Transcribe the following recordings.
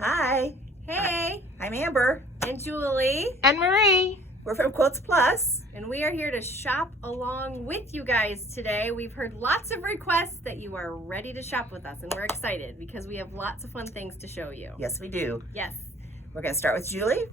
Hi. Hey, I'm Amber. and Julie, And Marie. We're from Quilts Plus. and we are here to shop along with you guys today. We've heard lots of requests that you are ready to shop with us, and we're excited because we have lots of fun things to show you. Yes, we do. Yes. We're going to start with Julie.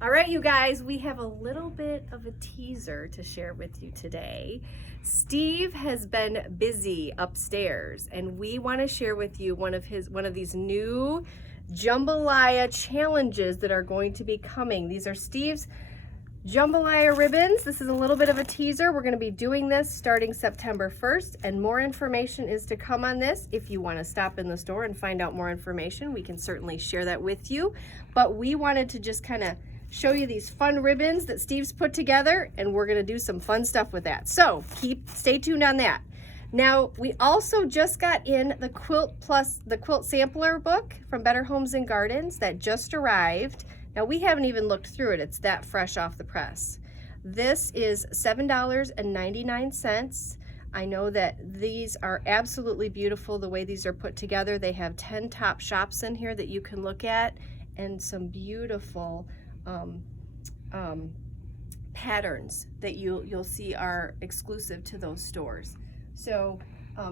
All right, you guys, we have a little bit of a teaser to share with you today. Steve has been busy upstairs, and we want to share with you one of these new jambalaya challenges that are going to be coming. These are Steve's jambalaya ribbons. This is a little bit of a teaser. We're going to be doing this starting September 1st, and more information is to come on this. If you want to stop in the store and find out more information, we can certainly share that with you. But we wanted to just kind of show you these fun ribbons that Steve's put together, and we're going to do some fun stuff with that. So stay tuned on that. Now, we also just got in the Quilt Sampler book from Better Homes and Gardens that just arrived. Now, we haven't even looked through it. It's that fresh off the press. This is $7.99. I know that these are absolutely beautiful the way these are put together. They have 10 top shops in here that you can look at, and some beautiful patterns that you'll see are exclusive to those stores. So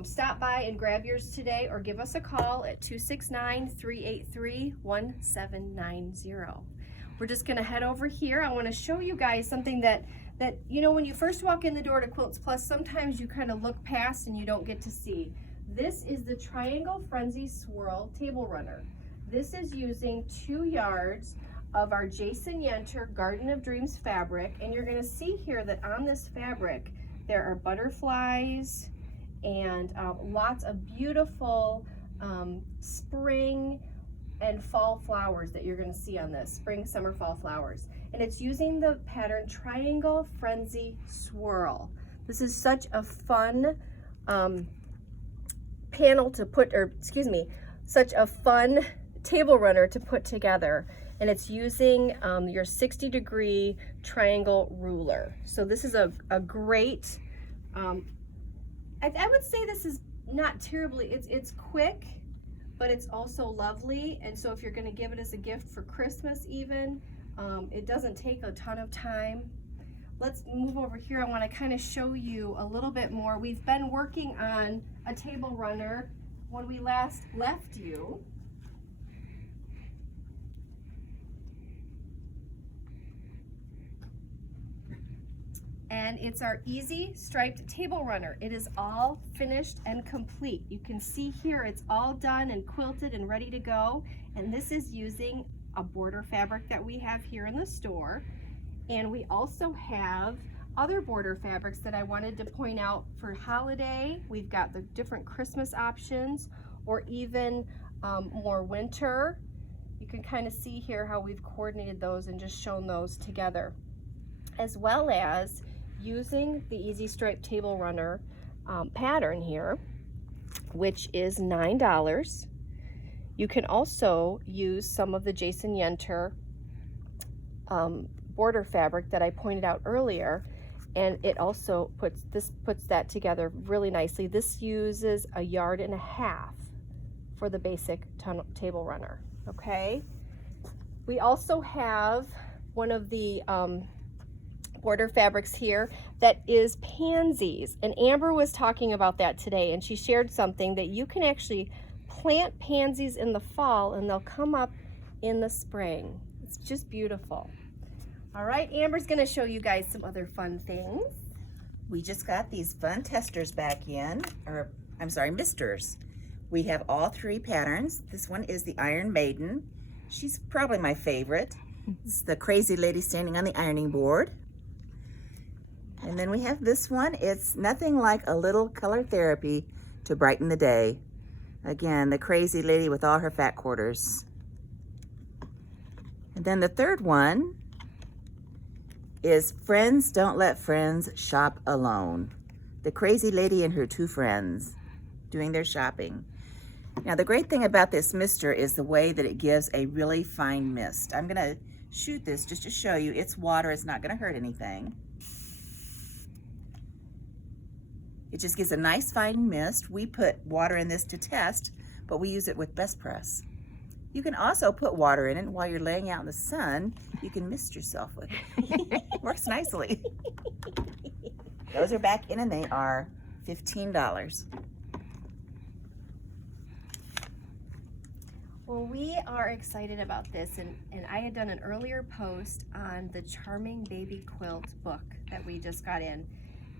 stop by and grab yours today, or give us a call at 269-383-1790. We're just going to head over here. I want to show you guys something that you know, when you first walk in the door to Quilts Plus, sometimes you kind of look past and you don't get to see. This is the Triangle Frenzy Swirl Table Runner. This is using 2 yards of our Jason Yenter Garden of Dreams fabric, and you're going to see here that on this fabric there are butterflies and lots of beautiful spring and fall flowers that you're going to see on this, spring, summer, fall flowers. And it's using the pattern Triangle Frenzy Swirl. This is such a fun such a fun table runner to put together. And it's using your 60-degree triangle ruler. So this is a great, I would say this is not terribly, it's quick, but it's also lovely. And so if you're gonna give it as a gift for Christmas even, it doesn't take a ton of time. Let's move over here. I wanna kind of show you a little bit more. We've been working on a table runner when we last left you. And it's our easy striped table runner. It is all finished and complete. You can see here it's all done and quilted and ready to go. And this is using a border fabric that we have here in the store. And we also have other border fabrics that I wanted to point out for holiday. We've got the different Christmas options, or even more winter. You can kind of see here how we've coordinated those and just shown those together, as well as using the Easy Stripe Table Runner pattern here, which is $9. You can also use some of the Jason Yenter border fabric that I pointed out earlier, and it also puts that together really nicely. This uses 1.5 yards for the basic table runner. Okay. We also have one of the border fabrics here that is pansies, and Amber was talking about that today, and she shared something that you can actually plant pansies in the fall and they'll come up in the spring. It's just beautiful. All right, Amber's going to show you guys some other fun things. We just got these fun testers back in, or I'm sorry, misters. We have all 3 patterns. This one is the Iron Maiden. She's probably my favorite. It's the crazy lady standing on the ironing board. And then we have this one. It's nothing like a little color therapy to brighten the day. Again, the crazy lady with all her fat quarters. And then the third one is Friends Don't Let Friends Shop Alone. The crazy lady and her 2 friends doing their shopping. Now, the great thing about this mister is the way that it gives a really fine mist. I'm gonna shoot this just to show you. It's water, it's not gonna hurt anything. It just gives a nice fine mist. We put water in this to test, but we use it with Best Press. You can also put water in it while you're laying out in the sun. You can mist yourself with it. Works nicely. Those are back in and they are $15. Well, we are excited about this, and I had done an earlier post on the Charming Baby Quilt book that we just got in,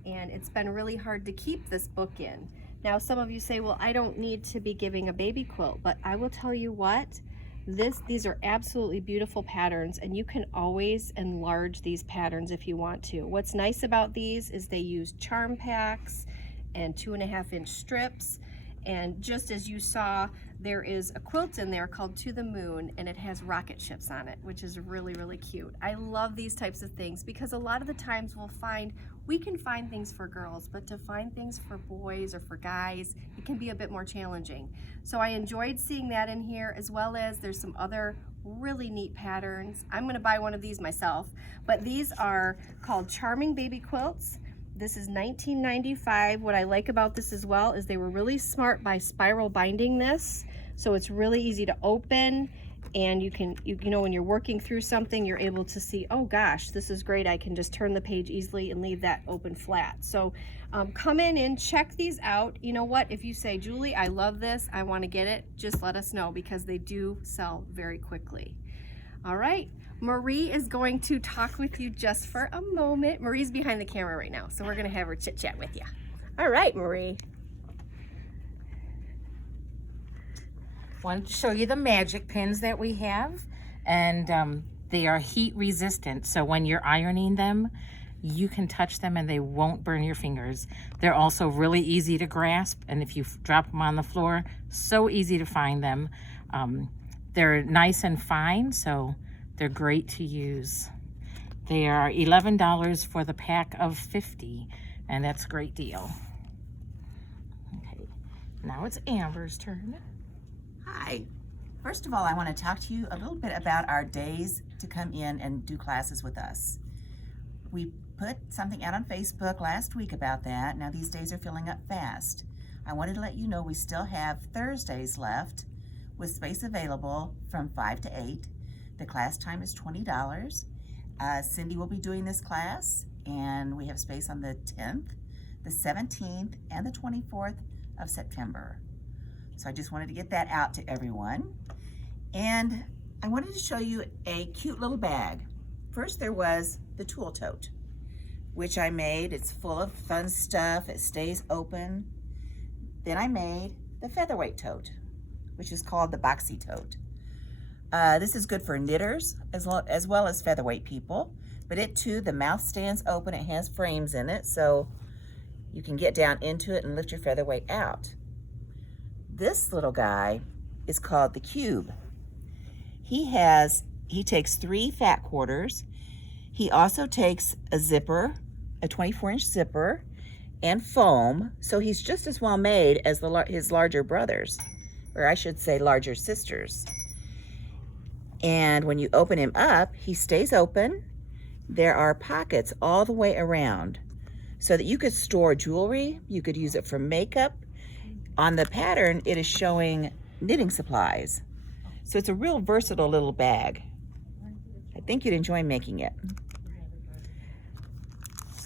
and it's been really hard to keep this book in. Now, some of you say, well, I don't need to be giving a baby quilt, but I will tell you what, these are absolutely beautiful patterns, and you can always enlarge these patterns if you want to. What's nice about these is they use charm packs and 2.5-inch strips. And just as you saw, there is a quilt in there called To the Moon, and it has rocket ships on it, which is really, really cute. I love these types of things because a lot of the times we can find things for girls, but to find things for boys or for guys, it can be a bit more challenging. So I enjoyed seeing that in here, as well as there's some other really neat patterns. I'm gonna buy one of these myself, but these are called Charming Baby Quilts. This is $19.95. What I like about this as well is they were really smart by spiral binding this. So it's really easy to open, and you know, when you're working through something, you're able to see, oh gosh, this is great. I can just turn the page easily and leave that open flat. So come in and check these out. You know what? If you say, Julie, I love this, I want to get it, just let us know because they do sell very quickly. All right. Marie is going to talk with you just for a moment. Marie's behind the camera right now, so we're going to have her chit chat with you. All right, Marie. Wanted to show you the magic pins that we have, and they are heat resistant, so when you're ironing them, you can touch them and they won't burn your fingers. They're also really easy to grasp, and if you drop them on the floor, so easy to find them. They're nice and fine, so they're great to use. They are $11 for the pack of 50, and that's a great deal. Okay, now it's Amber's turn. Hi. First of all, I want to talk to you a little bit about our days to come in and do classes with us. We put something out on Facebook last week about that. Now these days are filling up fast. I wanted to let you know we still have Thursdays left with space available from 5 to 8. The class time is $20. Cindy will be doing this class, and we have space on the 10th, the 17th, and the 24th of September. So I just wanted to get that out to everyone. And I wanted to show you a cute little bag. First there was the tool tote, which I made. It's full of fun stuff. It stays open. Then I made the featherweight tote, which is called the boxy tote. This is good for knitters as well as featherweight people, but it too, the mouth stands open. It has frames in it, so you can get down into it and lift your featherweight out. This little guy is called the cube. He takes 3 fat quarters. He also takes a zipper, a 24-inch zipper, and foam, so he's just as well made as his larger brothers, or I should say larger sisters. And when you open him up, he stays open. There are pockets all the way around so that you could store jewelry. You could use it for makeup. On the pattern, it is showing knitting supplies. So it's a real versatile little bag. I think you'd enjoy making it.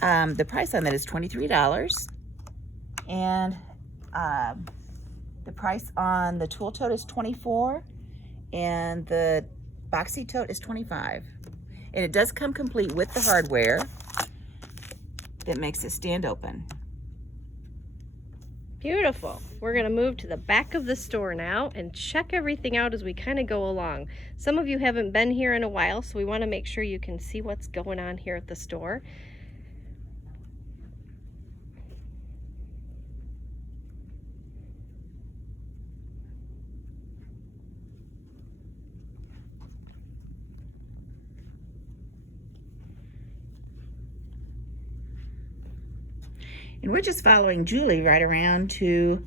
The price on that is $23. And the price on the tool tote is $24. And the boxy tote is $25. And it does come complete with the hardware that makes it stand open. Beautiful. We're going to move to the back of the store now and check everything out as we kind of go along. Some of you haven't been here in a while, so we want to make sure you can see what's going on here at the store. And we're just following Julie right around to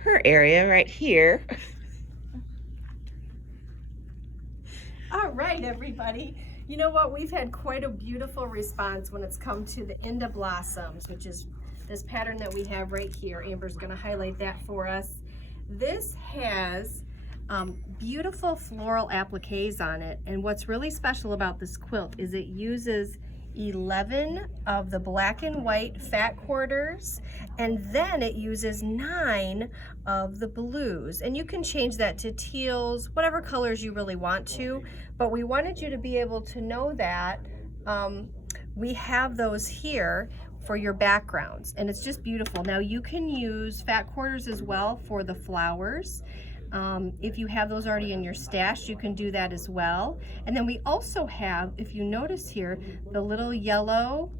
her area right here. All right, everybody. You know what? We've had quite a beautiful response when it's come to the Inda Blossoms, which is this pattern that we have right here. Amber's going to highlight that for us. This has Beautiful floral appliques on it. And what's really special about this quilt is it uses 11 of the black and white fat quarters, and then it uses 9 of the blues. And you can change that to teals, whatever colors you really want to, but we wanted you to be able to know that we have those here for your backgrounds, and it's just beautiful. Now you can use fat quarters as well for the flowers. If you have those already in your stash, you can do that as well. And then we also have, if you notice here, the little yellow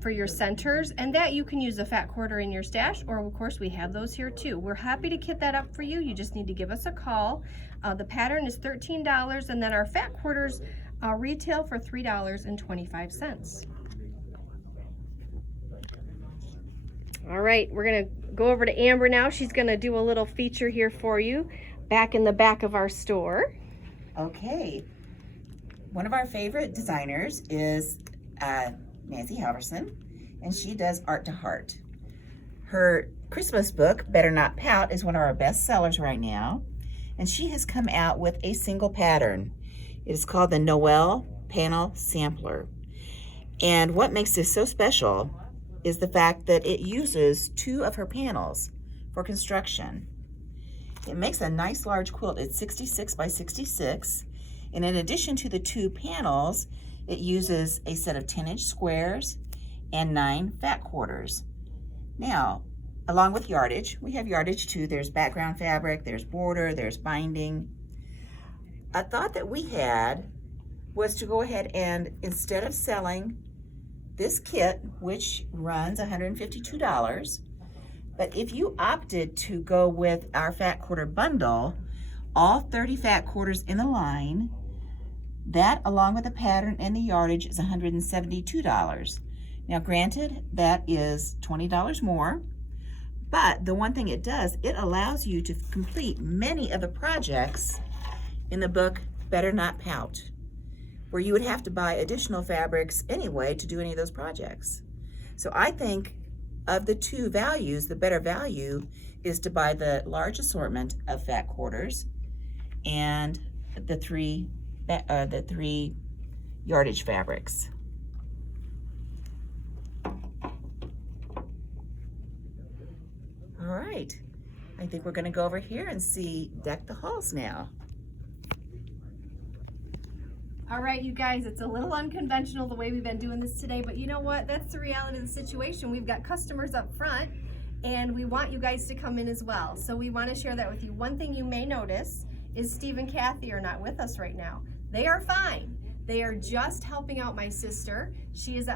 for your centers, and that you can use a fat quarter in your stash, or of course we have those here too. We're happy to kit that up for you. You just need to give us a call. The pattern is $13, and then our fat quarters retail for $3.25. All right, we're gonna go over to Amber now. She's gonna do a little feature here for you back in the back of our store. Okay. One of our favorite designers is Nancy Halverson, and she does Art to Heart. Her Christmas book, Better Not Pout, is one of our best sellers right now, and she has come out with a single pattern. It is called the Noel Panel Sampler. And what makes this so special is the fact that it uses 2 of her panels for construction. It makes a nice large quilt. It's 66 by 66. And in addition to the 2 panels, it uses a set of 10-inch squares and 9 fat quarters. Now, along with yardage, we have yardage too. There's background fabric, there's border, there's binding. A thought that we had was to go ahead and, instead of selling this kit, which runs $152, but if you opted to go with our fat quarter bundle, all 30 fat quarters in the line, that along with the pattern and the yardage is $172. Now granted, that is $20 more, but the one thing it does, it allows you to complete many of the projects in the book Better Not Pout, where you would have to buy additional fabrics anyway to do any of those projects. So I think of the 2 values, the better value is to buy the large assortment of fat quarters and the 3 yardage fabrics. All right, I think we're gonna go over here and see Deck the Halls now. All right, you guys, it's a little unconventional the way we've been doing this today, but you know what? That's the reality of the situation. We've got customers up front, and we want you guys to come in as well. So we want to share that with you. One thing you may notice is Steve and Kathy are not with us right now. They are fine. They are just helping out my sister. She is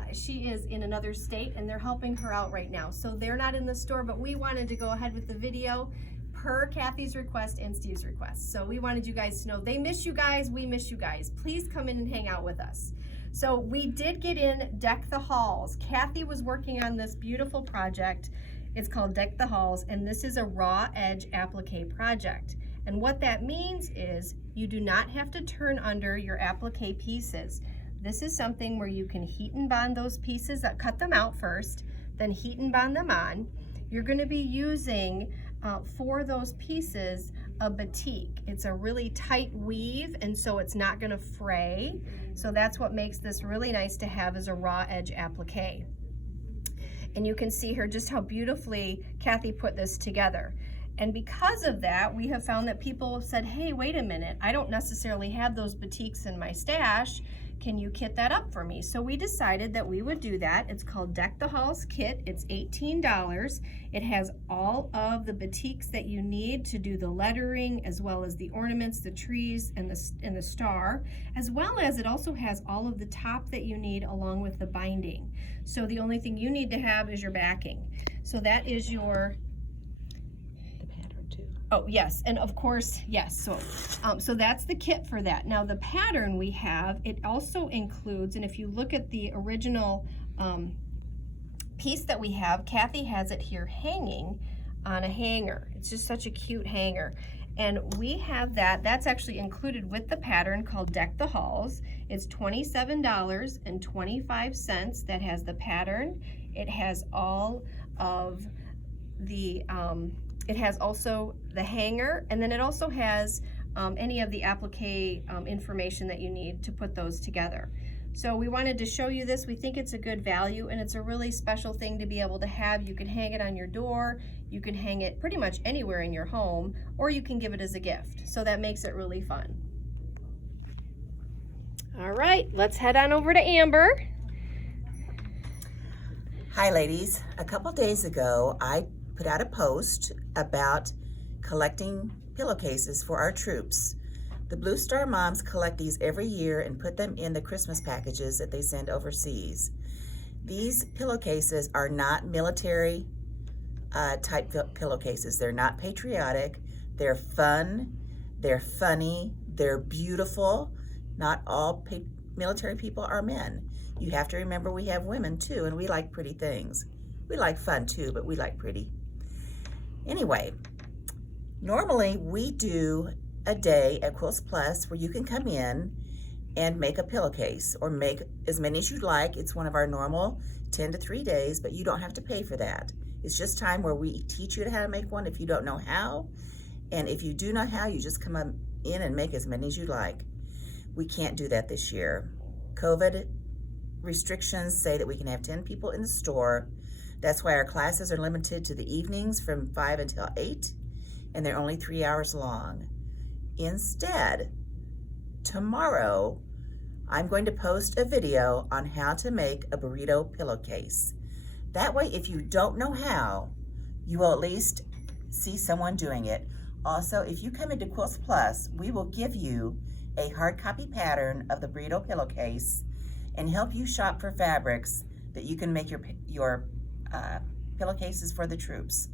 in another state, and they're helping her out right now. So they're not in the store, but we wanted to go ahead with the video per Kathy's request and Steve's request. So we wanted you guys to know they miss you guys, we miss you guys. Please come in and hang out with us. So we did get in Deck the Halls. Kathy was working on this beautiful project. It's called Deck the Halls, and this is a raw edge applique project. And what that means is you do not have to turn under your applique pieces. This is something where you can heat and bond those pieces, cut them out first, then heat and bond them on. You're going to be using for those pieces a batik. It's a really tight weave, and so it's not going to fray. So that's what makes this really nice to have as a raw edge applique. And you can see here just how beautifully Kathy put this together. And because of that, we have found that people have said, hey, wait a minute, I don't necessarily have those batiks in my stash. Can you kit that up for me? So we decided that we would do that. It's called Deck the Halls Kit. It's $18. It has all of the batiks that you need to do the lettering, as well as the ornaments, the trees, and the star, as well as it also has all of the top that you need along with the binding. So the only thing you need to have is your backing. So that is your Oh, yes, and of course, yes, so that's the kit for that. Now the pattern we have, it also includes, and if you look at the original piece that we have, Kathy has it here hanging on a hanger. It's just such a cute hanger. And we have that's actually included with the pattern called Deck the Halls. It's $27.25. That has the pattern. It has all of the It has also the hanger, and then it also has any of the applique information that you need to put those together. So we wanted to show you this. We think it's a good value, and it's a really special thing to be able to have. You can hang it on your door, you can hang it pretty much anywhere in your home, or you can give it as a gift. So that makes it really fun. All right, let's head on over to Amber. Hi ladies, a couple days ago I put out a post about collecting pillowcases for our troops. The Blue Star moms collect these every year and put them in the Christmas packages that they send overseas. These pillowcases are not military type pillowcases. They're not patriotic. They're fun. They're funny. They're beautiful. Not all military people are men. You have to remember we have women too, and we like pretty things. We like fun too, but we like pretty. Anyway, normally we do a day at Quilts Plus where you can come in and make a pillowcase or make as many as you'd like. It's one of our normal 10 to 3 days, but you don't have to pay for that. It's just time where we teach you how to make one if you don't know how. And if you do know how, you just come in and make as many as you like. We can't do that this year. COVID restrictions say that we can have 10 people in the store. That's why our classes are limited to the evenings from 5 until 8, and they're only 3 hours long. Instead, tomorrow, I'm going to post a video on how to make a burrito pillowcase. That way, if you don't know how, you will at least see someone doing it. Also, if you come into Quilts Plus, we will give you a hard copy pattern of the burrito pillowcase and help you shop for fabrics that you can make your pillowcases for the troops.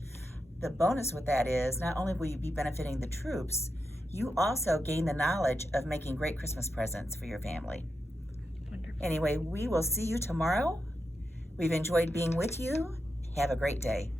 The bonus with that is not only will you be benefiting the troops, you also gain the knowledge of making great Christmas presents for your family. Wonderful. Anyway, we will see you tomorrow. We've enjoyed being with you. Have a great day.